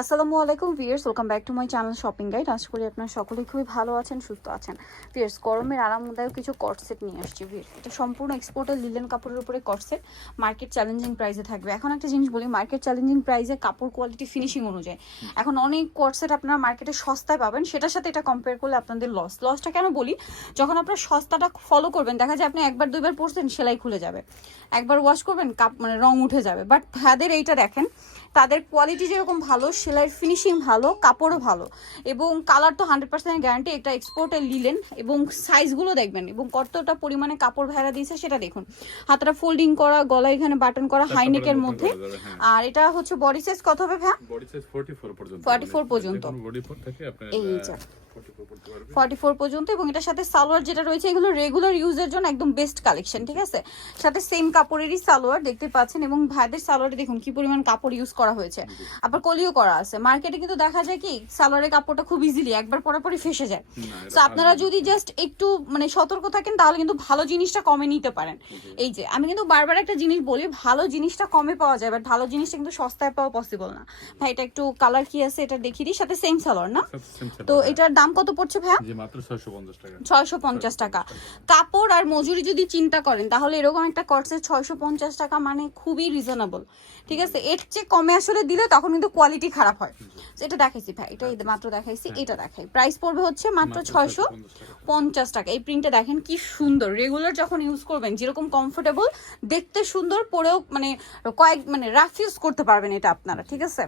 আসসালামু আলাইকুম viewers welcome back to my channel shopping guide. আশা করি আপনারা সকলেই খুবই ভালো আছেন, সুস্থ আছেন। ভিয়ার্স গরমের আরামদায়ক কিছু কটসেট নিয়ে আসছি ভিয়ার্স এটা সম্পূর্ণ এক্সপোর্টের লিলেন কাপড়ের উপরে কটসেট মার্কেট চ্যালেঞ্জিং প্রাইসে থাকবে। এখন একটা জিনিস বলি মার্কেট চ্যালেঞ্জিং প্রাইসে কাপড় কোয়ালিটি ফিনিশিং অনুযায়ী। এখন অনেক কটসেট আপনারা মার্কেটে সস্তায় পাবেন, সেটার সাথে এটা কম্পেয়ার করলে আপনাদের লস লসটা কেন বলি, যখন আপনারা সস্তাটা ফলো করবেন, দেখা যায় আপনি একবার, দুইবার পরছেন, সেলাই খুলে যাবে। একবার ওয়াশ করবেন, কাপ মানে রং উঠে যাবে। বাট ভাদের এইটা দেখেন, তাদের কোয়ালিটি যেরকম ভালো সেলাইয়ের ফিনিশিং ভালো কাপড়ও ভালো এবং কালার তো হান্ড্রেড পার্সেন্ট গ্যারান্টি একটা এক্সপোর্টে নিলেন এবং সাইজগুলো দেখবেন এবং কতটা পরিমাণে কাপড় ভেড়া দিয়েছে সেটা দেখুন। হাতটা ফোল্ডিং করা গলা এখানে বাটন করা হাইনেকের মধ্যে। আর এটা হচ্ছে বডি সাইজ কত হবে ভ্যা বডি সাইজ 44 পর্যন্ত। 44 পর্যন্ত। বডি ফোর থেকে এই যে। 44 ফর্টি ফোর পর্যন্ত এবং এটার সাথে সালোয়ার যেটা রয়েছে এগুলো রেগুলার ইউজের জন্য একদম বেস্ট কালেকশন ঠিক আছে? সাথে সেম কাপড়েরই সালোয়ার দেখতে পাচ্ছেন এবং ভাইদের সালোয়ারে দেখুন কি পরিমাণ কাপড় ইউজ করা হয়েছে। আবার কলিও করা আছে। মার্কেটে কিন্তু দেখা যায় কি সালোয়ারের কাপড়টা খুব ইজিলি একবার পরে পরে ফেসে যায়। তো আপনারা যদি জাস্ট একটু মানে সতর্ক থাকেন তাহলে কিন্তু ভালো জিনিসটা কমে নিতে পারেন। এই যে আমি কিন্তু বারবার একটা জিনিস বলি ভালো জিনিসটা কমে পাওয়া যায় বাট ভালো জিনিসটা কিন্তু সস্তায় পাওয়া পসিবল না। ভাই এটা একটু কালার কি আছে এটা দেখিয়ে দিই। সাথে সেম সালোয়ার না? তো হবে। এটার দাম কত পড়ছে ভাইয়া? জি মাত্র 650 টাকা। ছয়শো পঞ্চাশ টাকা। কাপড় আর মজুরি যদি চিন্তা করেন তাহলে এরকম একটা কর্সের ছয়শো পঞ্চাশ টাকা মানে খুবই রিজনেবল ঠিক আছে? এর চেয়ে কমে আসলে দিলে তখন কিন্তু কোয়ালিটি খারাপ হয়। এটা দেখাইছি ভাই এটা মাত্র দেখাইছি এটা দেখাই। প্রাইস পড়বে হচ্ছে মাত্র ছয়শো পঞ্চাশ টাকা। এই প্রিন্টটা দেখেন কি সুন্দর। রেগুলার যখন ইউজ করবেন যেরকম কমফোর্টেবল দেখতে সুন্দর পরেও মানে কয়েক মানে রাফ ইউজ করতে পারবেন এটা আপনারা ঠিক আছে?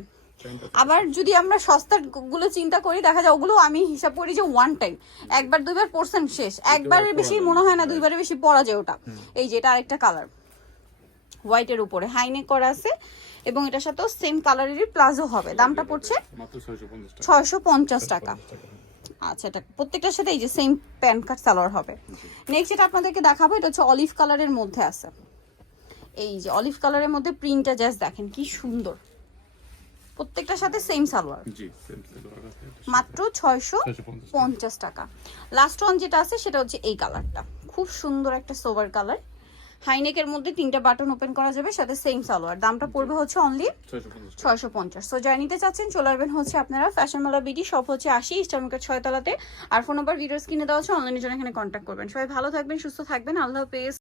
আবার যদি আমরা সস্তারগুলো চিন্তা করি দেখা যায় ওগুলো আমি হিসাব করি যে ওয়ান টাইম একবার দুইবার পরসেন শেষ। একবারের বেশি মনে হয় না দুইবারের বেশি পরা যায় ওটা। এই যে এটা আরেকটা কালার হোয়াইটের উপরে। হাইনেক করা আছে। এবং এটার সাথেও সেম কালারেরই প্লাজো হবে। দামটা পড়ছে মাত্র 650 টাকা ছয়শো পঞ্চাশ টাকা। আচ্ছা এটা প্রত্যেকটার সাথে এই যে সেম প্যান্ট কাট সালোয়ার হবে। নেক্সট এটা আপনাদেরকে দেখাবো এটা হচ্ছে অলিভ কালারের মধ্যে আছে। এই যে অলিভ কালারের মধ্যে প্রিন্টটা জাস্ট দেখেন কি সুন্দর। প্রত্যেকটার সাথে সেম সালোয়ার। জি সেম সালোয়ার আছে মাত্র ছয়শো 650 পঞ্চাশ টাকা। লাস্ট ওয়ান যেটা আছে সেটা হচ্ছে এই কালারটা খুব সুন্দর একটা সোভার কালার হাইনেকের মধ্যে তিনটা বাটন ওপেন করা যাবে সাথে সেম সালোয়ার। দামটা পড়বে হচ্ছে অনলি 650 টাকা। ছয়শো পঞ্চাশ। তো যারা নিতে চাচ্ছেন চলে আসবেন হচ্ছে আপনারা ফ্যাশন মেলা বিডি সব হচ্ছে আশি ইস্টারমার্কেট ছয়তলাতে। আর ফোন নাম্বার ভিডিওস কিনে দেওয়া হচ্ছে অনলাইনের জন্য এখানে কন্ট্যাক্ট করবেন। সবাই ভালো থাকবেন সুস্থ থাকবেন। আল্লাহ হাফেজ।